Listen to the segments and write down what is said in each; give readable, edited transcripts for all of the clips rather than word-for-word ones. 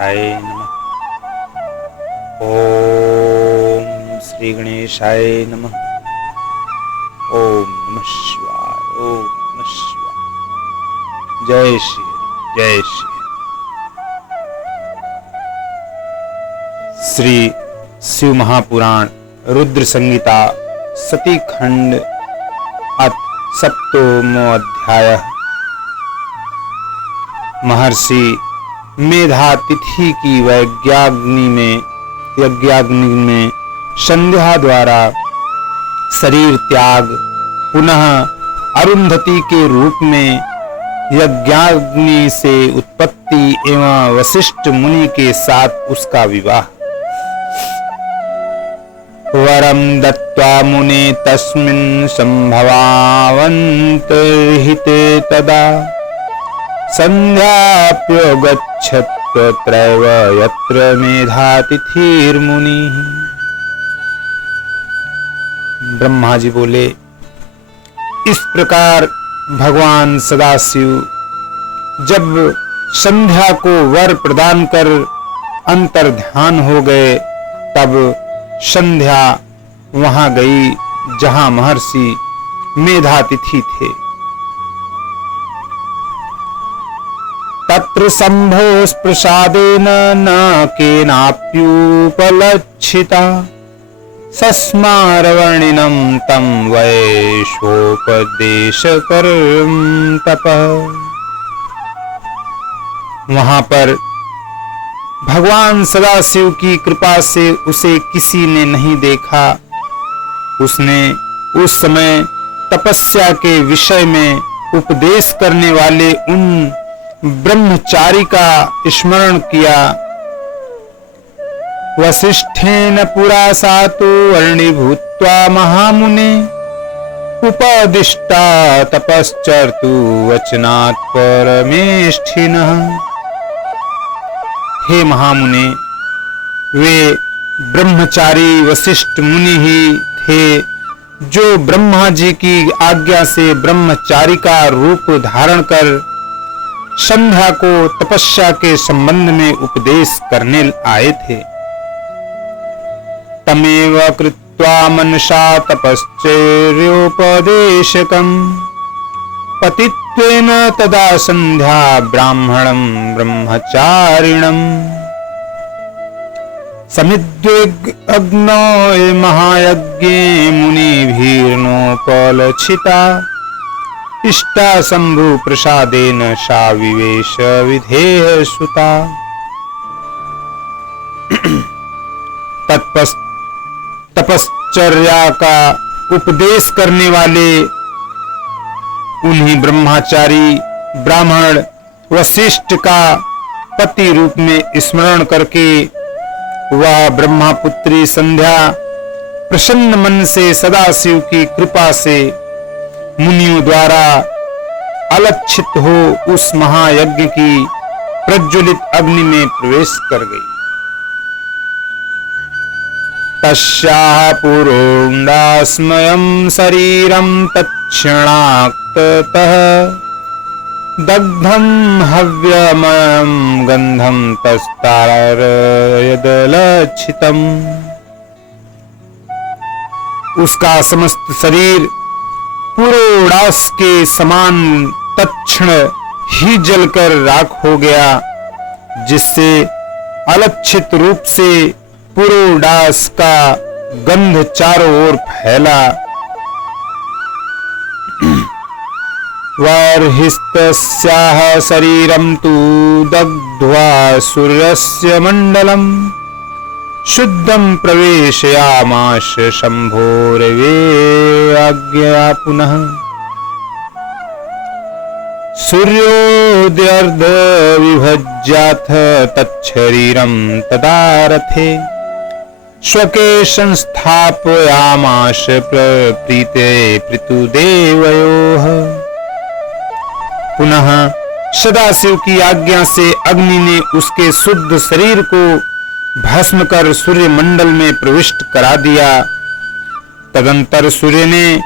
गणेशाय नमः। ओम श्री गणेशाय नमः। ओम नमः शिवाय। ओम नमः शिवाय। जय श्री जय श्री। श्री शिव महापुराण रुद्र संहिता सती खंड अथ सप्तमो अध्याय। महर्षि मेधातिथि की यज्ञाग्नि में संध्या द्वारा शरीर त्याग पुनः अरुंधति के रूप में यज्ञाग्नि से उत्पत्ति एवं वशिष्ठ मुनि के साथ उसका विवाह। वरम दत्त्वा मुने तस्मिन् संभवावन्तर्हिते तदा संध्याप्योगच्छत्त्रैव यत्र मेधातिथिर्मुनिः। ब्रह्मा जी बोले, इस प्रकार भगवान सदाशिव जब संध्या को वर प्रदान कर अंतर्ध्यान हो गए, तब संध्या वहां गई जहां महर्षि मेधातिथि थे। तत्र शंभोः प्रसादेन न केनाप्युपलक्षिता सस्मारवर्णिनं तं वैश्वोपदेशकरं तपः। वहां पर भगवान सदाशिव की कृपा से उसे किसी ने नहीं देखा। उसने उस समय तपस्या के विषय में उपदेश करने वाले उन ब्रह्मचारी का स्मरण किया। वसिष्ठेन पुरा सातो वर्णि भूत्वा महामुने उपदिष्टा तपश्चर्तु वचनात् परमेष्ठिनः। हे महामुने, वे ब्रह्मचारी वशिष्ठ मुनि ही थे जो ब्रह्मा जी की आज्ञा से ब्रह्मचारी का रूप धारण कर संध्या को तपस्या के संबंध में उपदेश करने आए थे। तमेव कृत्वा मनसा तपश्चर्योपदेशकम् पतित्वेन तदा संध्या ब्राह्मणं ब्रह्मचारिणम्। समिद्वेग अग्नौ महायज्ञे मुनिभिर्नोपलक्षिता इष्टा शंभु प्रसादेन सा विवेश विधेय सुता। तपश्चर्या का उपदेश करने वाले उन्हीं ब्रह्मचारी ब्राह्मण वशिष्ठ का पति रूप में स्मरण करके वह ब्रह्मपुत्री संध्या प्रसन्न मन से सदाशिव की कृपा से मुनियों द्वारा अलक्षित हो उस महायज्ञ की प्रज्वलित अग्नि में प्रवेश कर गई। तस्याः पुरोडास्मयं शरीरं तत्क्षणात्ततः दग्धं हव्यमयं गंधं तस्तारयदलक्षितम्। उसका समस्त शरीर पुरोडास के समान तत्क्षण ही जलकर राख हो गया, जिससे अलक्षित रूप से पुरोडास का गंध चारों ओर फैला। वर्हिस्तस्याः शरीरं तु दग्ध्वा सूर्यस्य मण्डलम् शुद्धं प्रवेशयामास शंभोरवे आज्ञया पुनः। सूर्योदयर्ध विभज्याथ तच्छरीरं तदा रथे स्वके संस्थापयामास प्रप्रीते पृथुदेवयोः। पुनः सदाशिव की आज्ञा से अग्नि ने उसके शुद्ध शरीर को भस्म कर सूर्य मंडल में प्रविष्ट करा दिया। तदंतर सूर्य ने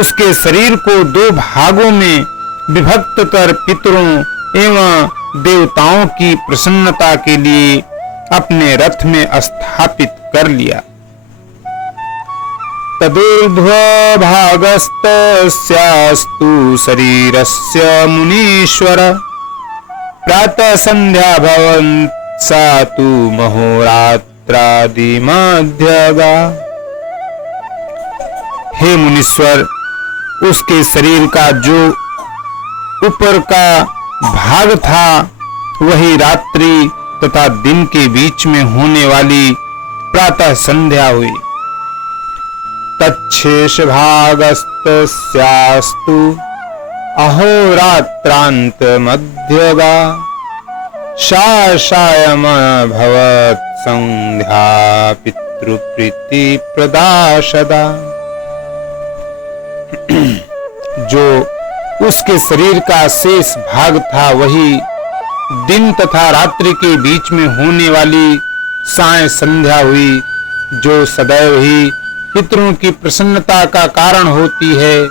उसके शरीर को दो भागों में विभक्त कर पितरों एवं देवताओं की प्रसन्नता के लिए अपने रथ में स्थापित कर लिया। तदूर्ध्वभागस्तस्यास्तु शरीरस्य मुनीश्वर प्रातः संध्या भवन् सा तु महोरात्रादि मध्यगा। हे मुनीश्वर, उसके शरीर का जो ऊपर का भाग था वही रात्रि तथा दिन के बीच में होने वाली प्रातः संध्या हुई। तच्छेष भागस्तस्यास्तु अहोरात्रांत मध्यगा सा सायमभवत् संध्या पितृप्रीति प्रदा सदा। जो उसके शरीर का शेष भाग था वही दिन तथा रात्रि के बीच में होने वाली साय संध्या हुई, जो सदैव ही पितरों की प्रसन्नता का कारण होती है।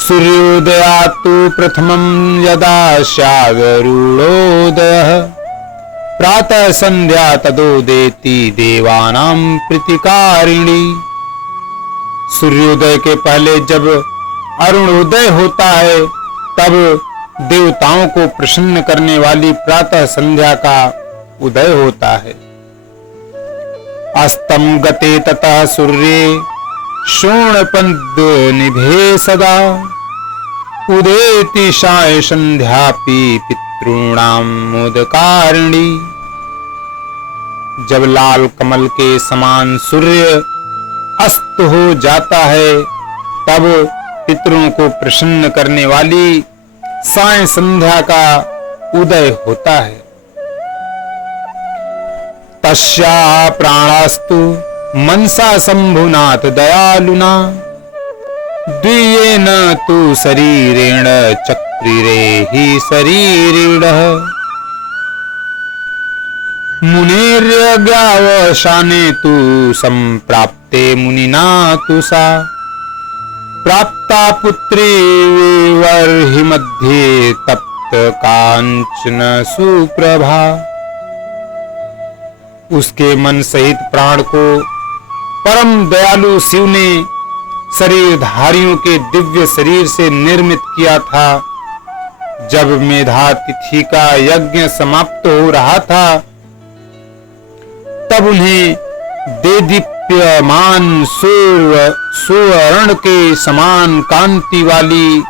सूर्योदयातु प्रथमं यदा स्यादरूढोदयः प्रातः संध्या तदोदेति देवानां प्रीतिकारिणी। सूर्योदय के पहले जब अरुणोदय होता है तब देवताओं को प्रसन्न करने वाली प्रातः संध्या का उदय होता है। अस्तम गते ततः सूर्ये शोणपद निभे सदा उदेति साय संध्यापि पितॄणां मोदकारिणी। जब लाल कमल के समान सूर्य अस्त हो जाता है तब पितरों को प्रसन्न करने वाली साय संध्या का उदय होता है। तस्या प्राणास्तु मनसा शंभुनाथ दयालुना द्वियेन तु शरीरेण चक्रिरे हि शरीरिणः मुनेर्यज्ञावसाने तु संप्राप्ते मुनिना तु सा प्राप्ता पुत्री विवर्हि मध्ये तप्त कांचन सुप्रभा। उसके मन सहित प्राण को परम दयालु शिव ने शरीरधारियों के दिव्य शरीर से निर्मित किया था। जब मेधा तिथि का यज्ञ समाप्त हो रहा था तब उन्हें देदीप्यमान सुवर्ण के समान कांति वाली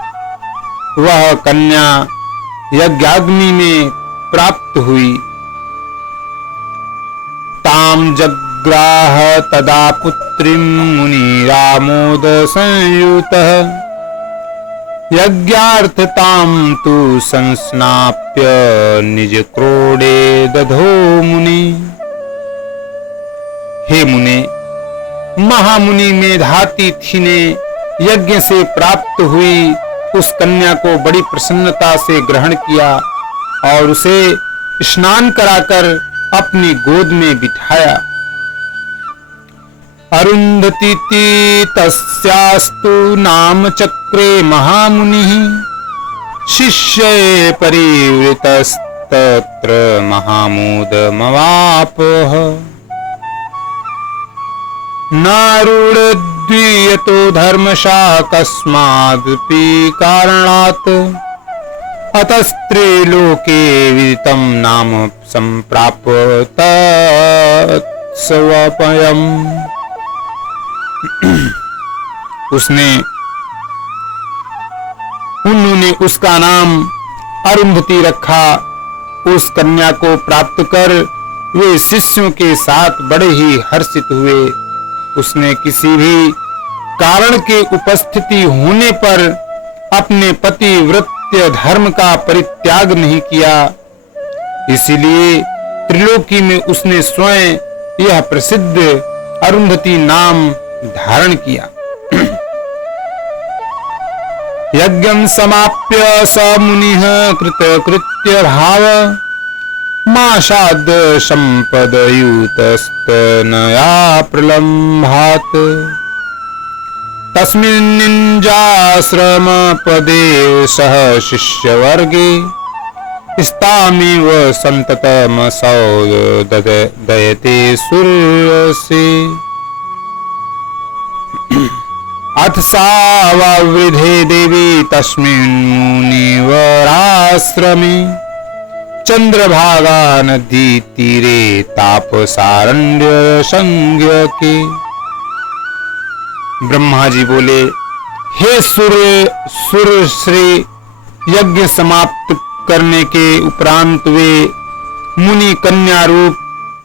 वह कन्या यज्ञाग्नि में प्राप्त हुई। ताम जग्राह तदा पुत्रीं मुनिरामोद संयुतः यज्ञार्थतां तु संस्नाप्य निज क्रोडे दधो मुनि। हे मुने, महामुनि मेधातिथि ने यज्ञ से प्राप्त हुई उस कन्या को बड़ी प्रसन्नता से ग्रहण किया और उसे स्नान कराकर अपनी गोद में बिठाया। अरुंधतीति तस्यास्तु नाम चक्रे महामुनिः शिष्ये परिवृतस्तत्र महामोदमवापः नारूढद्वियतो धर्मशाकस्मादपि कारणात् अतस्त्रिलोके विदितं नाम संप्राप्य तत्स्वयम्। उन्होंने उसका नाम अरुंधति रखा। उस कन्या को प्राप्त कर वे शिष्यों के साथ बड़े ही हर्षित हुए। उसने किसी भी कारण के उपस्थिति होने पर अपने पतिव्रत्य धर्म का परित्याग नहीं किया, इसीलिए त्रिलोकी में उसने स्वयं यह प्रसिद्ध अरुंधति नाम धारण किया। यज्ञं समाप्य स मुनिः कृतकृत्य भाव माशाद संपदयुतस्तनया प्रलम्भात् तस्मिन् निञ्जाश्रमपदे सह शिष्यवर्गे स्तामेव संततमसौ दयते सूर्यसे। अथ सा ववृधे देवी तस्मिन् मुनिवराश्रमे चंद्रभागा नदी तीरे तापसारण्य संज्ञके। ब्रह्मा जी बोले, हे सूर्यश्री, यज्ञ समाप्त करने के उपरांत वे मुनि कन्या रूप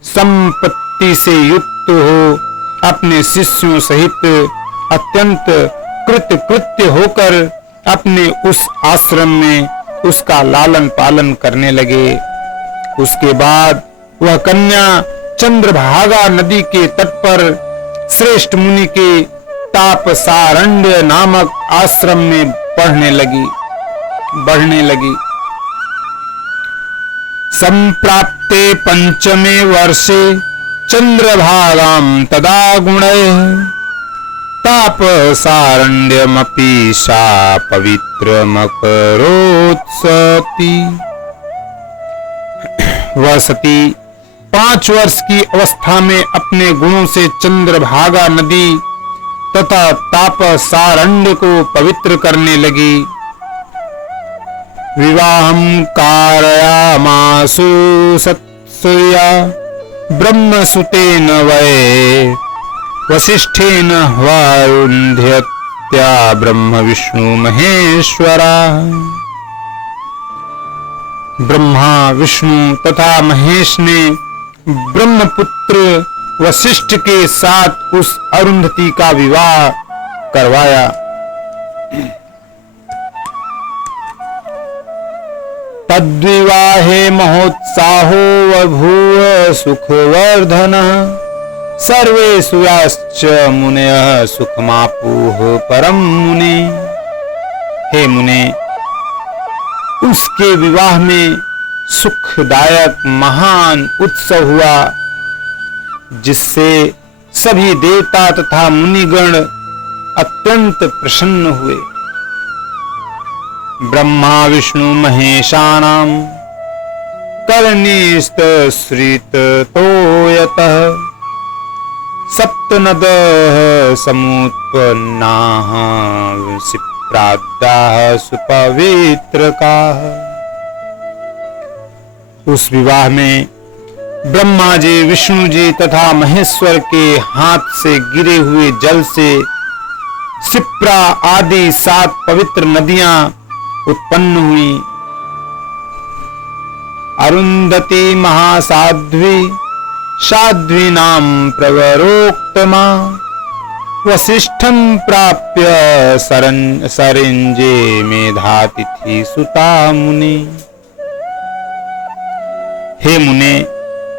संपत्ति से युक्त हो अपने शिष्यों सहित अत्यंत कृतकृत्य होकर अपने उस आश्रम में उसका लालन पालन करने लगे। उसके बाद वह कन्या चंद्रभागा नदी के तट पर श्रेष्ठ मुनि के तापसारण्य नामक आश्रम में बढ़ने लगी। संप्राप्ते पंचमे वर्षे चंद्रभागां तदा गुणैः तापसारण्यमपि सा पवित्रमकरोत्सति। वह सती 5 वर्ष की अवस्था में अपने गुणों से चंद्रभागा नदी तथा तापसारण्य को पवित्र करने लगी। विवाहं कारयामासु सत्सुया ब्रह्मसुतेन वै वसिष्ठेन वारुन्ध्यत्या ब्रह्म विष्णु महेश्वरा। ब्रह्मा विष्णु तथा महेश ने ब्रह्मपुत्र वशिष्ठ के साथ उस अरुंधति का विवाह करवाया। तद्विवाहे महोत्साहो बभूव सुखवर्धनः सर्वे सुयाश्च मुनयः सुखमापुः परम मुने। हे मुने, उसके विवाह में सुखदायक महान उत्सव हुआ, जिससे सभी देवता तथा मुनिगण अत्यंत प्रसन्न हुए। ब्रह्मा विष्णु महेशानां कर्णिस्तश्रिततोयतः सप्तनदः समुत्पन्नाः सिप्राद्दाः सुपवित्रकाः। उस विवाह में ब्रह्मा जी, विष्णु जी तथा महेश्वर के हाथ से गिरे हुए जल से सिप्रा आदि 7 पवित्र नदियां उत्पन्न हुई। अरुंधति महासाध्वी साध्वीनां प्रवरोक्तमा वसिष्ठं प्राप्य सरिंजे मेधातिथि सुता मुनि। हे मुने,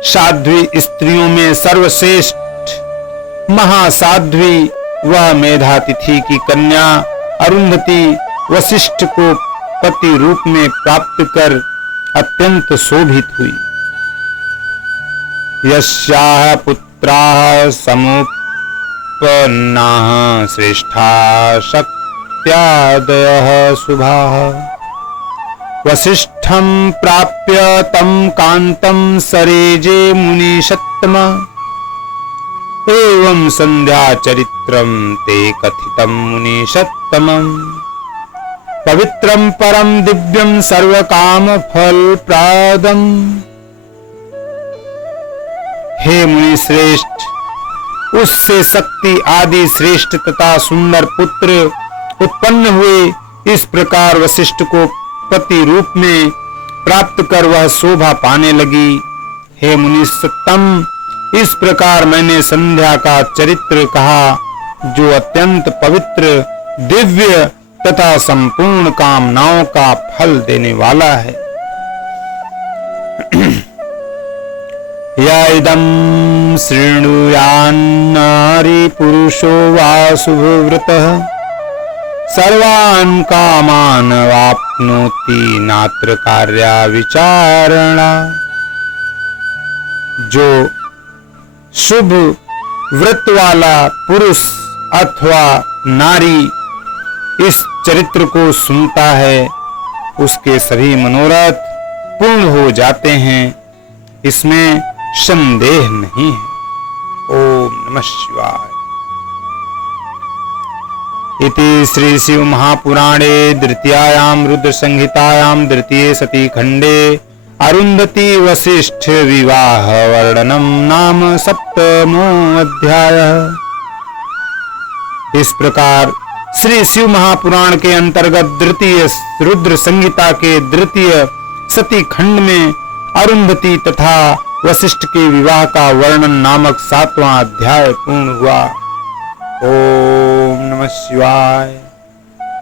साध्वी स्त्रियों में सर्वश्रेष्ठ महासाध्वी वह मेधातिथि की कन्या अरुंधति वशिष्ठ को पति रूप में प्राप्त कर अत्यंत शोभित हुई। यस्याः पुत्राः समुत्पन्नाः श्रेष्ठाः शक्त्यादयः शुभाः वसिष्ठं प्राप्य तं कान्तं सरेजे मुनिषत्तम। एवं संध्या चरित्रं ते कथितं मुनिषत्तमम्। पवित्रं परम दिव्यं सर्वकाम फलप्रदम्। हे मुनि श्रेष्ठ, उससे शक्ति आदि श्रेष्ठ तथा सुंदर पुत्र उत्पन्न हुए। इस प्रकार वशिष्ठ को पति रूप में प्राप्त कर वह शोभा पाने लगी। हे मुनि सत्तम, इस प्रकार मैंने संध्या का चरित्र कहा, जो अत्यंत पवित्र, दिव्य तथा संपूर्ण कामनाओं का फल देने वाला है। या इदं शृणुयान्नारी पुरुषो वा शुभव्रतः सर्वान् कामान् वाप्नोति नात्र कार्या विचारणा। जो शुभ व्रत वाला पुरुष अथवा नारी इस चरित्र को सुनता है, उसके सभी मनोरथ पूर्ण हो जाते हैं, इसमें संदेह नहीं है। ओम नमः शिवाय। इति श्री शिव महापुराणे द्वितीयायां रुद्र संहितायां द्वितीये सती खंडे अरुंधति वसिष्ठ विवाह वर्णनम नाम 7वां अध्याय। इस प्रकार श्री शिव महापुराण के अंतर्गत द्वितीय रुद्र संहिता के द्वितीय सती खंड में अरुंधति तथा वशिष्ठ के विवाह का वर्णन नामक 7वां अध्याय पूर्ण हुआ। ओम नमः शिवाय।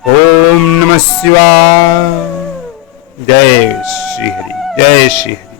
ओम नमः शिवाय। जय श्री हरि, जय श्री हरि।